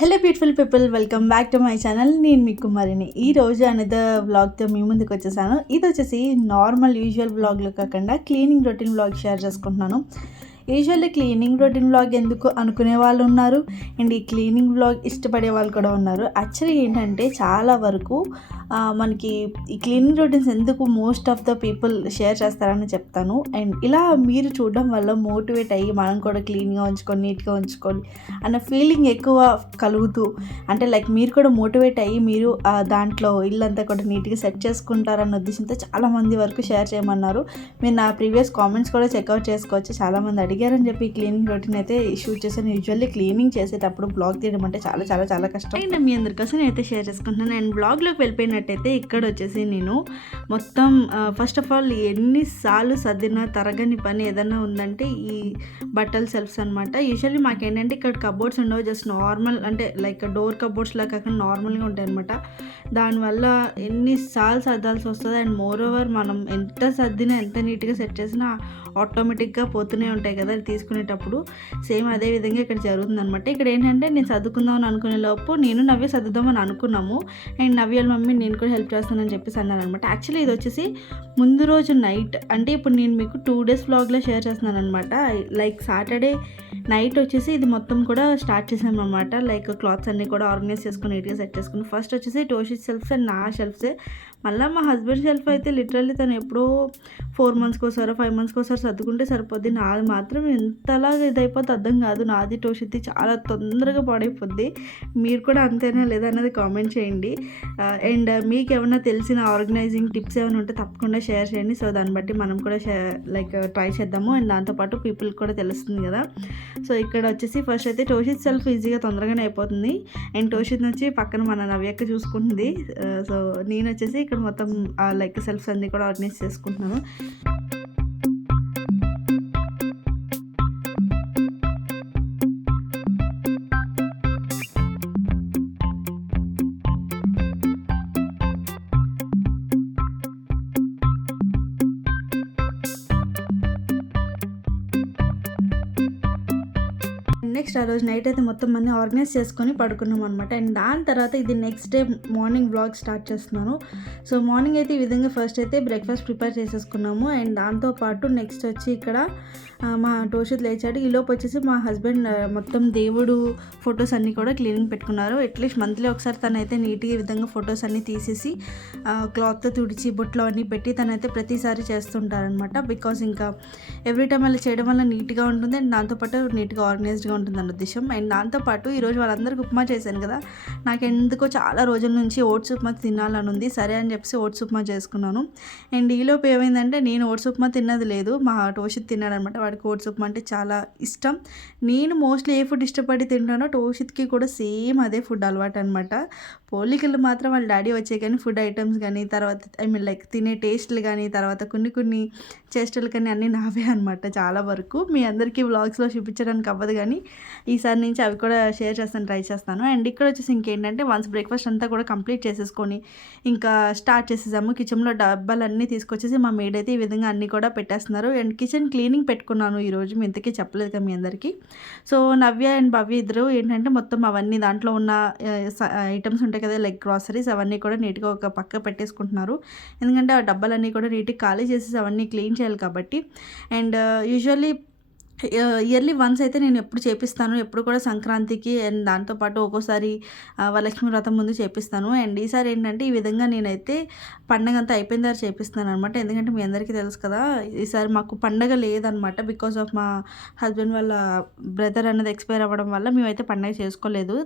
Hello beautiful people, welcome back to my channel. నేను మీ కుమారిని. ఈరోజు another వ్లాగ్తో మీ ముందుకు వచ్చేసాను. ఇది వచ్చేసి నార్మల్ యూజువల్ వ్లాగ్లో కాకుండా క్లీనింగ్ రొటీన్ వ్లాగ్ షేర్ చేసుకుంటున్నాను. యూజువల్లీ క్లీనింగ్ రొటీన్ వ్లాగ్ ఎందుకు అనుకునే వాళ్ళు ఉన్నారు, అండ్ ఈ క్లీనింగ్ వ్లాగ్ ఇష్టపడే వాళ్ళు కూడా ఉన్నారు. యాక్చువల్లీ ఏంటంటే చాలా వరకు మనకి ఈ క్లీనింగ్ రొటీన్స్ ఎందుకు most of the people share చేస్తారని చెప్తాను. అండ్ ఇలా మీరు చూడడం వల్ల మోటివేట్ అయ్యి మనం కూడా క్లీన్గా ఉంచుకొని నీట్గా ఉంచుకోవాలి అన్న ఫీలింగ్ ఎక్కువ కలుగుతూ, అంటే లైక్ మీరు కూడా మోటివేట్ అయ్యి మీరు దాంట్లో ఇల్లంతా కూడా నీట్గా సెట్ చేసుకుంటారన్న ఉద్దేశంతో చాలామంది వరకు షేర్ చేయమన్నారు. మీరు నా ప్రీవియస్ కామెంట్స్ కూడా చెక్అవుట్ చేసుకోవచ్చు. చాలామంది అడిగారని చెప్పి క్లీనింగ్ రొటీన్ అయితే షూట్ చేశాను. యూజువల్లీ క్లీనింగ్ చేసేటప్పుడు బ్లాగ్ తీయడం అంటే చాలా చాలా చాలా కష్టం. అండ్ మీ అందరికోసం నేనైతే షేర్ చేసుకుంటున్నాను. అండ్ బ్లాగ్లోకి వెళ్ళిపోయినట్టయితే ఇక్కడ వచ్చేసి నేను మొత్తం ఫస్ట్ ఆఫ్ ఆల్ ఎన్నిసార్లు సర్దిన తరగని పని ఏదైనా ఉందంటే ఈ బట్టల సెల్ఫ్స్ అనమాట. యూజువల్లీ మాకేంటంటే ఇక్కడ కబోర్డ్స్ ఉండవు, జస్ట్ నార్మల్ అంటే లైక్ డోర్ కబోర్డ్స్లా కాకుండా నార్మల్గా ఉంటాయి అనమాట. దానివల్ల ఎన్నిసార్లు సర్దాల్సి వస్తుంది. అండ్ మోర్ ఓవర్ మనం ఎంత సర్దినా ఎంత నీట్గా సెట్ చేసినా ఆటోమేటిక్గా పోతూనే ఉంటాయి కదా తీసుకునేటప్పుడు. సేమ్ అదే విధంగా ఇక్కడ జరుగుతుంది అనమాట. ఇక్కడ ఏంటంటే నేను సర్దుకుందామని అనుకునే లోపు నేను నవ్య సర్దుదామని అనుకున్నాము. అండ్ నవ్యాల మమ్మీ నేను కూడా హెల్ప్ చేస్తానని చెప్పేసి అన్నాను అనమాట. యాక్చువల్లీ ఇది వచ్చేసి ముందు రోజు నైట్, అంటే ఇప్పుడు నేను మీకు 2 days వ్లాగ్లో షేర్ చేస్తున్నాను అనమాట. లైక్ సాటర్డే నైట్ వచ్చేసి ఇది మొత్తం కూడా స్టార్ట్ చేసాము అనమాట. లైక్ క్లాత్స్ అన్నీ కూడా ఆర్గనైజ్ చేసుకుని నీట్గా సెట్ చేసుకుని ఫస్ట్ వచ్చేసి టోషి షెల్ఫ్స్ అండ్ నా షెల్ఫ్సే. మళ్ళీ మా హస్బెండ్ షెల్ఫ్ అయితే లిటరల్లీ తను ఎప్పుడో 4 monthsకి ఒకసారి 5 monthsకి ఒకసారి సర్దుకుంటే సరిపోద్ది. నాది మాత్రం ఎంతలాగా ఇదైపోతే అర్థం కాదు. నాది టోషిది చాలా తొందరగా పాడైపోద్ది. మీరు కూడా అంతేనా లేదా అన్నది కామెంట్ చేయండి. అండ్ మీకు ఏమైనా తెలిసిన ఆర్గనైజింగ్ టిప్స్ ఏమైనా ఉంటే తప్పకుండా షేర్ చేయండి. సో దాన్ని బట్టి మనం కూడా లైక్ ట్రై చేద్దాము. అండ్ దాంతోపాటు పీపుల్కి కూడా తెలుస్తుంది కదా. సో ఇక్కడ వచ్చేసి ఫస్ట్ అయితే టోషిత్ సెల్ఫ్ ఈజీగా తొందరగానే అయిపోతుంది. అండ్ టోషిత్ నుంచి పక్కన మన నవ్యక్క చూసుకుంటుంది. సో నేను వచ్చేసి ఇక్కడ మొత్తం లైక్ సెల్ఫ్స్ అన్నీ కూడా ఆర్గనైజ్ చేసుకుంటున్నాను. నెక్స్ట్ ఆ రోజు నైట్ అయితే మొత్తం అన్నీ ఆర్గనైజ్ చేసుకొని పడుకున్నాం అనమాట. అండ్ దాని తర్వాత ఇది next day morning vlog start చేస్తున్నాను. సో మార్నింగ్ అయితే ఈ విధంగా ఫస్ట్ అయితే బ్రేక్ఫాస్ట్ ప్రిపేర్ చేసేసుకున్నాము. అండ్ దాంతోపాటు నెక్స్ట్ వచ్చి ఇక్కడ మా టోషిత్ లేచాడు. ఈలోపు వచ్చేసి మా హస్బెండ్ మొత్తం దేవుడు ఫొటోస్ అన్నీ కూడా క్లీనింగ్ పెట్టుకున్నారు. అట్లీస్ట్ మంత్లీ ఒకసారి తనైతే నీట్గా ఈ విధంగా ఫొటోస్ అన్నీ తీసేసి క్లాత్తో తుడిచి బొట్లో అన్నీ పెట్టి తనైతే ప్రతిసారి చేస్తుంటారనమాట. బికాజ్ ఇంకా ఎవ్రీ టైం అలా చేయడం వల్ల నీట్గా ఉంటుంది. అండ్ దాంతోపాటు నీట్గా ఆర్గనైజ్డ్గా ఉంటుంది అన్న ఉద్దేశం. అండ్ దాంతోపాటు ఈరోజు వాళ్ళందరికీ ఉప్మా చేశాను కదా, నాకు ఎందుకో చాలా రోజుల నుంచి ఓట్స్ ఉప్మా తినాలని ఉంది. సరే అని చెప్పేసి ఓట్స్ ఉప్మా చేసుకున్నాను. అండ్ ఈలోపు ఏమైందంటే నేను ఓట్స్ ఉప్మా తిన్నది లేదు, మా టోషిత్ తిన్నాడనమాట. వాడికి ఓట్స్ ఉప్మా అంటే చాలా ఇష్టం. నేను మోస్ట్లీ ఏ ఫుడ్ ఇష్టపడి తింటానో టోషిత్కి కూడా సేమ్ అదే ఫుడ్ అలవాటు అనమాట. పోలికలు మాత్రం వాళ్ళ డాడీ వచ్చే కానీ ఫుడ్ ఐటమ్స్ కానీ తర్వాత లైక్ తినే టేస్ట్లు కానీ తర్వాత కొన్ని చేష్టలు కానీ అన్నీ నావే అనమాట చాలా వరకు. మీ అందరికీ వ్లాగ్స్లో చూపించడానికి అవ్వదు కానీ ఈసారి నుంచి అవి కూడా షేర్ చేస్తాను, ట్రై చేస్తాను. అండ్ ఇక్కడ వచ్చేసి ఇంకేంటంటే వన్స్ బ్రేక్ఫాస్ట్ అంతా కూడా కంప్లీట్ చేసేసుకొని ఇంకా స్టార్ట్ చేసేసాము. కిచెన్లో డబ్బాలన్నీ తీసుకొచ్చేసి మా మేడ్ అయితే ఈ విధంగా అన్నీ కూడా పెట్టేస్తున్నారు. అండ్ కిచెన్ క్లీనింగ్ పెట్టుకున్నాను ఈరోజు, మీ ఇంతకీ చెప్పలేదు కదా మీ అందరికీ. సో నవ్య అండ్ భవ్య ఇద్దరు ఏంటంటే మొత్తం అవన్నీ దాంట్లో ఉన్న ఐటమ్స్ ఉంటాయి కదా లైక్ గ్రాసరీస్ అవన్నీ కూడా నీట్గా ఒక పక్క పెట్టేసుకుంటున్నారు. ఎందుకంటే ఆ డబ్బాలన్నీ కూడా నీట్గా ఖాళీ చేసేసి అవన్నీ క్లీన్ చేయాలి కాబట్టి. అండ్ యూజువల్లీ ఇయర్లీ వన్స్ అయితే నేను ఎప్పుడు చేపిస్తాను, ఎప్పుడు కూడా సంక్రాంతికి అండ్ దాంతోపాటు ఒక్కోసారి వరలక్ష్మి వ్రతం ముందు చేపిస్తాను. అండ్ ఈసారి ఏంటంటే ఈ విధంగా నేనైతే పండగ అంతా అయిపోయిన తర్వాత చేపిస్తాను అనమాట. ఎందుకంటే మీ అందరికీ తెలుసు కదా ఈసారి మాకు పండగ లేదనమాట. బికాస్ ఆఫ్ మా హస్బెండ్ వాళ్ళ బ్రదర్ అన్నది ఎక్స్పైర్ అవ్వడం వల్ల మేమైతే పండగ చేసుకోలేదు.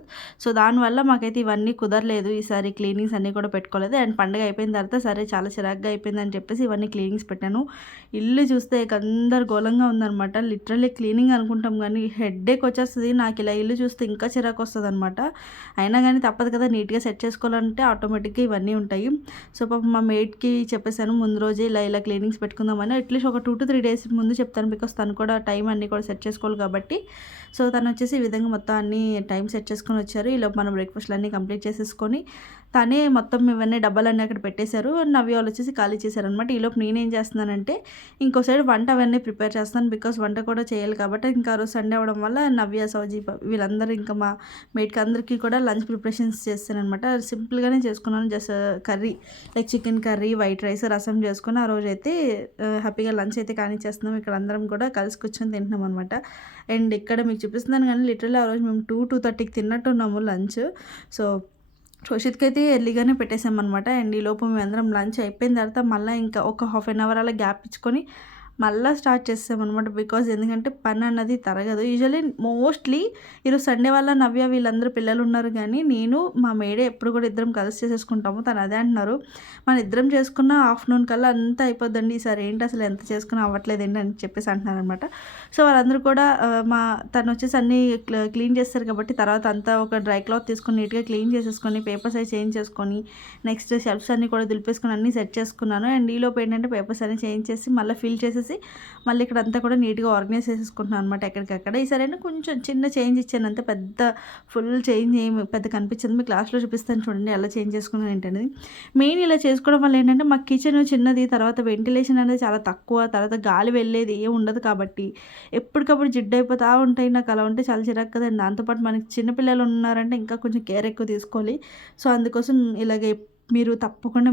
సో దానివల్ల మాకైతే ఇవన్నీ కుదరలేదు. ఈసారి క్లీనింగ్స్ అన్నీ కూడా పెట్టుకోలేదు. అండ్ పండగ అయిపోయిన తర్వాత సరే చాలా చిరాగ్గా అయిపోయిందని చెప్పేసి ఇవన్నీ క్లీనింగ్స్ పెట్టాను. ఇల్లు చూస్తే గందరగోళంగా ఉందనమాట. లిటరల్ క్లీనింగ్ అనుకుంటాం కానీ హెడ్ఏక్ వచ్చేస్తుంది. నాకు ఇలా ఇల్లు చూస్తే ఇంకా చిరాకు వస్తుంది అనమాట. అయినా కానీ తప్పదు కదా, నీట్గా సెట్ చేసుకోవాలంటే ఆటోమేటిక్గా ఇవన్నీ ఉంటాయి. సో పాపం మా మేడ్కి చెప్పేసాను ముందు రోజే ఇలా క్లీనింగ్స్ పెట్టుకుందామని. అట్లీస్ట్ ఒక 2 to 3 days ముందు చెప్తాను. బికాస్ తను కూడా టైం అన్నీ కూడా సెట్ చేసుకోవాలి కాబట్టి. సో తను వచ్చేసి ఈ విధంగా మొత్తం అన్నీ టైం సెట్ చేసుకొని వచ్చారు. ఈలోపు మనం బ్రేక్ఫాస్ట్లు అన్నీ కంప్లీట్ చేసేసుకొని తనే మొత్తం ఇవన్నీ డబ్బాలన్నీ అక్కడ పెట్టేశారు. నవ్య వాళ్ళు వచ్చేసి ఖాళీ చేశారనమాట. ఈలోపు నేనేం చేస్తున్నానంటే ఇంకో సైడ్ వంట అవన్నీ ప్రిపేర్ చేస్తాను. బికాస్ వంట కూడా చేయాలి కాబట్టి ఇంకా ఆ రోజు సండే అవ్వడం వల్ల నవ్య, సౌజీ వీళ్ళందరూ ఇంకా మా మేట్కి అందరికీ కూడా లంచ్ ప్రిపరేషన్స్ చేస్తానమాట. సింపుల్గానే చేసుకున్నాను. Just curry like chicken curry, white rice, రసం చేసుకుని ఆ రోజైతే హ్యాపీగా లంచ్ అయితే కానిచ్చేస్తున్నాం. ఇక్కడ అందరం కూడా కలిసి కూర్చొని తింటున్నాం అనమాట. అండ్ ఇక్కడ మీకు చూపిస్తున్నాను కానీ లిటరల్లీ ఆ రోజు మేము 2-2:30కి తిన్నట్టున్నాము లంచ్. సో రోషిత్కి అయితే ఎర్లీగానే పెట్టేసామన్నమాట. అండ్ ఈ లోపు మేము అందరం లంచ్ అయిపోయిన తర్వాత మళ్ళీ ఇంకా ఒక హాఫ్ అన్ అవర్ అలా గ్యాప్ ఇచ్చుకొని మళ్ళీ స్టార్ట్ చేస్తామన్నమాట. బికాజ్ ఎందుకంటే పని అన్నది తరగదు. యూజువల్లీ మోస్ట్లీ ఈరోజు సండే వల్ల నవ్య వీళ్ళందరూ పిల్లలు ఉన్నారు కానీ నేను మా మేడే ఎప్పుడు కూడా ఇద్దరం కలిసి చేసేసుకుంటాము. తను అదే అంటున్నారు, మన ఇద్దరం చేసుకున్న ఆఫ్టర్నూన్ కల్లా అంతా అయిపోద్దండి, ఈసారి ఏంటి అసలు ఎంత చేసుకున్నా అవ్వట్లేదు ఏంటి అని చెప్పేసి అంటున్నారు అనమాట. సో వాళ్ళందరూ కూడా తను వచ్చేసి అన్నీ క్లీన్ చేస్తారు కాబట్టి తర్వాత అంతా ఒక డ్రై క్లాత్ తీసుకొని నీట్గా క్లీన్ చేసేసుకొని పేపర్స్ అవి చేంజ్ చేసుకొని నెక్స్ట్ షెల్ఫ్స్ అన్నీ కూడా దులిపేసుకొని అన్నీ సెట్ చేసుకున్నాను. అండ్ ఈలోపు ఏంటంటే పేపర్స్ అన్నీ చేంజ్ చేసి మళ్ళీ ఫిల్ చేసేసి మళ్ళీ ఇక్కడ అంతా కూడా నీట్గా ఆర్గనైజ్ చేసేసుకుంటున్నాను అనమాట. ఎక్కడికక్కడ ఈసారి కొంచెం చిన్న చేంజ్ ఇచ్చాను అంతే, పెద్ద ఫుల్ చేంజ్ ఏమి పెద్ద కనిపించింది. మీ క్లాస్లో చూపిస్తాను చూడండి ఎలా చేంజ్ చేసుకున్నాను ఏంటనేది. మెయిన్ ఇలా చేసుకోవడం వల్ల ఏంటంటే మా కిచెన్ చిన్నది, తర్వాత వెంటిలేషన్ అనేది చాలా తక్కువ, తర్వాత గాలి వెళ్ళేది ఏం ఉండదు కాబట్టి ఎప్పటికప్పుడు జిడ్డు అయిపోతూ ఉంటాయి. నాకు అలా ఉంటే చాలా చిరాకు కదండి. దాంతోపాటు మనకి చిన్నపిల్లలు ఉన్నారంటే ఇంకా కొంచెం కేర్ ఎక్కువ తీసుకోవాలి. సో అందుకోసం ఇలాగే మీరు తప్పకుండా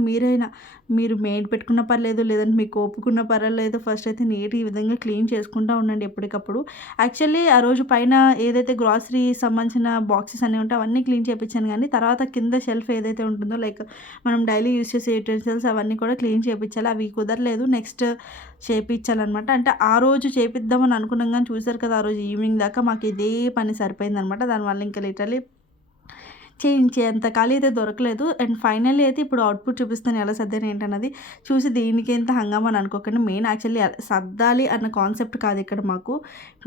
మీరు మెయిన్ పెట్టుకున్న పర్లేదు, లేదంటే మీకు ఓపుకున్న పర్వాలేదు, ఫస్ట్ అయితే నీట్గా ఈ విధంగా క్లీన్ చేసుకుంటూ ఉండండి ఎప్పటికప్పుడు. యాక్చువల్లీ ఆ రోజు పైన ఏదైతే గ్రాసరీ సంబంధించిన బాక్సెస్ అన్నీ ఉంటాయో అవన్నీ క్లీన్ చేయించాను కానీ తర్వాత కింద షెల్ఫ్ ఏదైతే ఉంటుందో లైక్ మనం డైలీ యూస్ చేసే యూటెన్సిల్స్ అవన్నీ కూడా క్లీన్ చేయించాలి. అవి కుదరలేదు, నెక్స్ట్ చేయించాలన్నమాట. అంటే ఆ రోజు చేపిద్దామని అనుకున్నాం కానీ చూసారు కదా ఆ రోజు ఈవినింగ్ దాకా మాకు ఇదే పని సరిపోయిందనమాట. దానివల్ల ఇంకా లిటరలీ చేయించేంత ఖాళీ అయితే దొరకలేదు. అండ్ ఫైనల్లీ అయితే ఇప్పుడు అవుట్పుట్ చూపిస్తాను ఎలా సర్దాను ఏంటన్నది. చూసి దీనికి ఎంత హంగామా అని అనుకోకండి. మెయిన్ యాక్చువల్లీ సర్దాలి అన్న కాన్సెప్ట్ కాదు ఇక్కడ మాకు.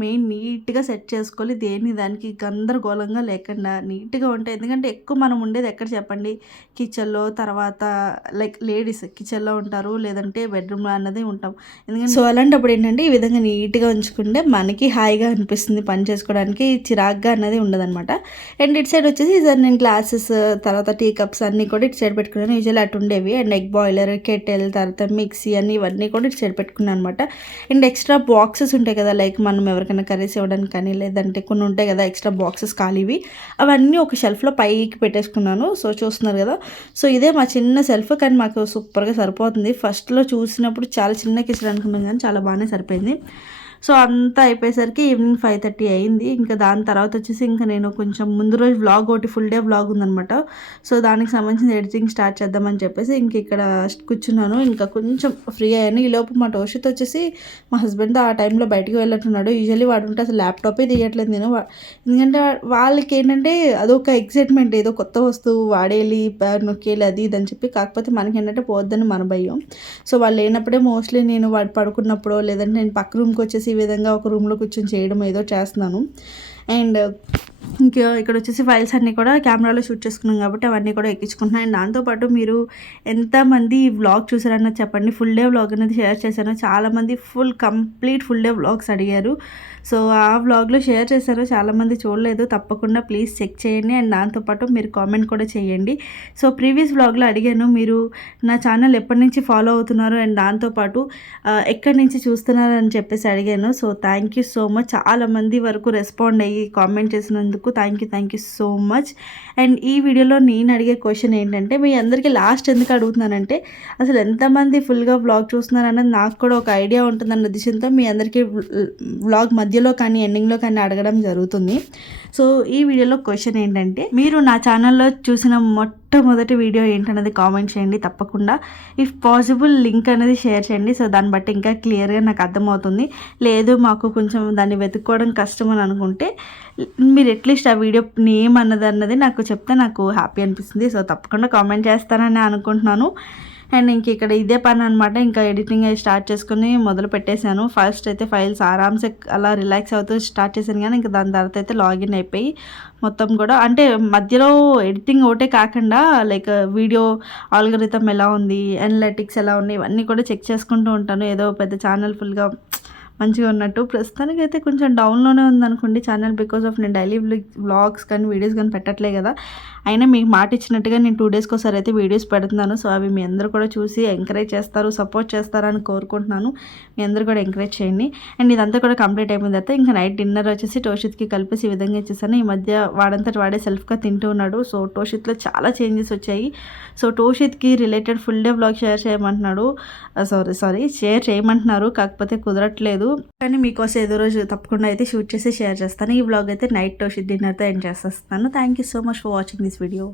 మెయిన్ నీట్గా సెట్ చేసుకోవాలి, దేని దానికి గందరగోళంగా లేకుండా నీట్గా ఉంటాయి. ఎందుకంటే ఎక్కువ మనం ఉండేది ఎక్కడ చెప్పండి, కిచెన్లో, తర్వాత లైక్ లేడీస్ కిచెన్లో ఉంటారు, లేదంటే బెడ్రూమ్లో అన్నది ఉంటాం. ఎందుకంటే సో అలాంటప్పుడు ఏంటంటే ఈ విధంగా నీట్గా ఉంచుకుంటే మనకి హాయిగా అనిపిస్తుంది, పని చేసుకోవడానికి చిరాగ్గా అన్నది ఉండదన్నమాట. అండ్ ఇటు సైడ్ వచ్చేసి నేను గ్లాసెస్, తర్వాత టీ కప్స్ అన్నీ కూడా ఇటు సైడ్ పెట్టుకున్నాను. యూజువల్లీ అటు ఉండేవి. అండ్ ఎగ్ బాయిలర్, కెటిల్, తర్వాత మిక్సీ అన్నీ ఇవన్నీ కూడా ఇటు సైడ్ పెట్టుకున్నాను అనమాట. అండ్ ఎక్స్ట్రా బాక్సెస్ ఉంటాయి కదా, లైక్ మనం ఎవరికైనా కర్రీస్ ఇవ్వడానికి కానీ, లేదంటే కొన్ని ఉంటాయి కదా ఎక్స్ట్రా బాక్సెస్ ఖాళీవి, అవన్నీ ఒక షెల్ఫ్లో పైకి పెట్టేసుకున్నాను. సో చూస్తున్నారు కదా, సో ఇదే మా చిన్న సెల్ఫ్, కానీ మాకు సూపర్గా సరిపోతుంది. ఫస్ట్లో చూసినప్పుడు చాలా చిన్న కిచెన్ అనుకున్నాం కానీ చాలా బాగానే సరిపోయింది. సో అంతా అయిపోయేసరికి ఈవినింగ్ 5:30 అయింది. ఇంకా దాని తర్వాత వచ్చేసి ఇంకా నేను కొంచెం ముందు రోజు వ్లాగ్ ఒకటి ఫుల్ డే వ్లాగ్ ఉందనమాట. సో దానికి సంబంధించిన ఎడిటింగ్ స్టార్ట్ చేద్దామని చెప్పేసి ఇంక ఇక్కడ కూర్చున్నాను. ఇంకా కొంచెం ఫ్రీ అయ్యాను. ఈలోపు మా టోషిత్ వచ్చేసి మా హస్బెండ్తో ఆ టైంలో బయటికి వెళ్ళట్టున్నాడు. యూజువల్లీ వాడు ఉంటే అసలు ల్యాప్టాపే తీయట్లేదు నేను. ఎందుకంటే వాళ్ళకి ఏంటంటే అదొక ఎక్సైట్మెంట్, ఏదో కొత్త వస్తువు వాడేయాలి, నొక్కేయాలి, అది ఇది అని చెప్పి. కాకపోతే మనకి ఏంటంటే పోద్దని మన భయం. సో వాళ్ళు లేనప్పుడే మోస్ట్లీ నేను వాడు పడుకున్నప్పుడు, లేదంటే నేను పక్క రూమ్కి వచ్చేసి ఈ విధంగా ఒక రూమ్లో కూర్చొని చేయడం ఏదో చేస్తున్నాను. అండ్ ఇంకా ఇక్కడ వచ్చేసి ఫైల్స్ అన్నీ కూడా కెమెరాలో షూట్ చేసుకున్నాం కాబట్టి అవన్నీ కూడా ఎక్కించుకుంటున్నాను. అండ్ దాంతోపాటు మీరు ఎంతమంది వ్లాగ్ చూసారన్నది చెప్పండి. ఫుల్ డే వ్లాగ్ అనేది షేర్ చేశాను, చాలామంది కంప్లీట్ ఫుల్ డే వ్లాగ్స్ అడిగారు. సో ఆ వ్లాగ్లో షేర్ చేశారు, చాలామంది చూడలేదు. తప్పకుండా ప్లీజ్ చెక్ చేయండి. అండ్ దాంతోపాటు మీరు కామెంట్ కూడా చేయండి. సో ప్రీవియస్ వ్లాగ్లో అడిగాను మీరు నా ఛానల్ ఎప్పటి నుంచి ఫాలో అవుతున్నారు అండ్ దాంతోపాటు ఎక్కడి నుంచి చూస్తున్నారు అని చెప్పేసి అడిగాను. So thank you so much, చాలామంది వరకు రెస్పాండ్ అయ్యి కామెంట్ చేసినందుకు thank you so much. And ఈ వీడియోలో నేను అడిగే క్వశ్చన్ ఏంటంటే, మీ అందరికీ లాస్ట్ ఎందుకు అడుగుతున్నానంటే అసలు ఎంతమంది ఫుల్గా వ్లాగ్ చూస్తున్నారు అన్నది నాకు కూడా ఒక ఐడియా ఉంటుందన్న ఉద్దేశంతో మీ అందరికీ వ్లాగ్ మధ్యలో కానీ ఎండింగ్లో కానీ అడగడం జరుగుతుంది. సో ఈ వీడియోలో క్వశ్చన్ ఏంటంటే, మీరు నా ఛానల్లో చూసిన మొట్టమొదటి వీడియో ఏంటనేది కామెంట్ చేయండి తప్పకుండా. ఇఫ్ పాసిబుల్ లింక్ అనేది షేర్ చేయండి. సో దాన్ని బట్టి ఇంకా క్లియర్గా నాకు అర్థమవుతుంది. లేదు మాకు కొంచెం దాన్ని వెతుక్కోవడం కష్టం అని అనుకుంటే మీరు అట్లీస్ట్ ఆ వీడియో నేమ్ అన్నది నాకు చెప్తే నాకు హ్యాపీ అనిపిస్తుంది. సో తప్పకుండా కామెంట్ చేస్తానని అనుకుంటున్నాను. అండ్ ఇంక ఇక్కడ ఇదే పని అనమాట. ఇంకా ఎడిటింగ్ అవి స్టార్ట్ చేసుకుని మొదలు పెట్టేశాను. ఫస్ట్ అయితే ఫైల్స్ ఆరామ్సే అలా రిలాక్స్ అవుతూ స్టార్ట్ చేశాను, కానీ ఇంకా దాని తర్వాత అయితే లాగిన్ అయిపోయి మొత్తం కూడా అంటే మధ్యలో ఎడిటింగ్ ఒకటే కాకుండా లైక్ వీడియో ఆల్గరిథం ఎలా ఉంది, అనలిటిక్స్ ఎలా ఉన్నాయి, ఇవన్నీ కూడా చెక్ చేసుకుంటూ ఉంటాను. ఏదో పెద్ద ఛానల్ ఫుల్గా మంచిగా ఉన్నట్టు. ప్రస్తుతానికైతే కొంచెం డౌన్‌లోనే ఉందనుకోండి ఛానల్. బికాస్ ఆఫ్ నేను డైలీ వ్లాగ్స్ కానీ, వీడియోస్ కానీ పెట్టట్లే కదా! అయినా మీకు మాట ఇచ్చినట్టుగా నేను 2 డేస్‌కోసారి అయితే వీడియోస్ పెడుతున్నాను. సో, అవి మీ అందరూ కూడా చూసి ఎంకరేజ్ చేస్తారు, సపోర్ట్ చేస్తారని కోరుకుంటున్నాను. మీ అందరూ కూడా ఎంకరేజ్ చేయండి. అండ్ ఇదంతా కూడా కంప్లీట్ అయిపోయిన తర్వాత ఇంకా నైట్ డిన్నర్ వచ్చేసి టోషిత్‌కి కలిపేసి ఈ విధంగా ఇచ్చేసాను. ఈ మధ్య వాడంతట వాడే సెల్ఫ్‌గా తింటూ ఉన్నాడు. సో, టోషిత్‌లో చాలా చేంజెస్ వచ్చాయి. సో, టోషిత్‌కి related full day vlog share చేయమంటున్నాడు. షేర్ చేయమంటున్నారు. కాకపోతే కుదరట్లేదు. కానీ మీకోసం ఏదో రోజు తప్పకుండా అయితే షూట్ చేసి షేర్ చేస్తాను. ఈ వ్లాగ్ అయితే నైట్ టోషిత్ డిన్నర్‌తో ఎండ్ చేసేస్తాను. Thank you so much for watching this video.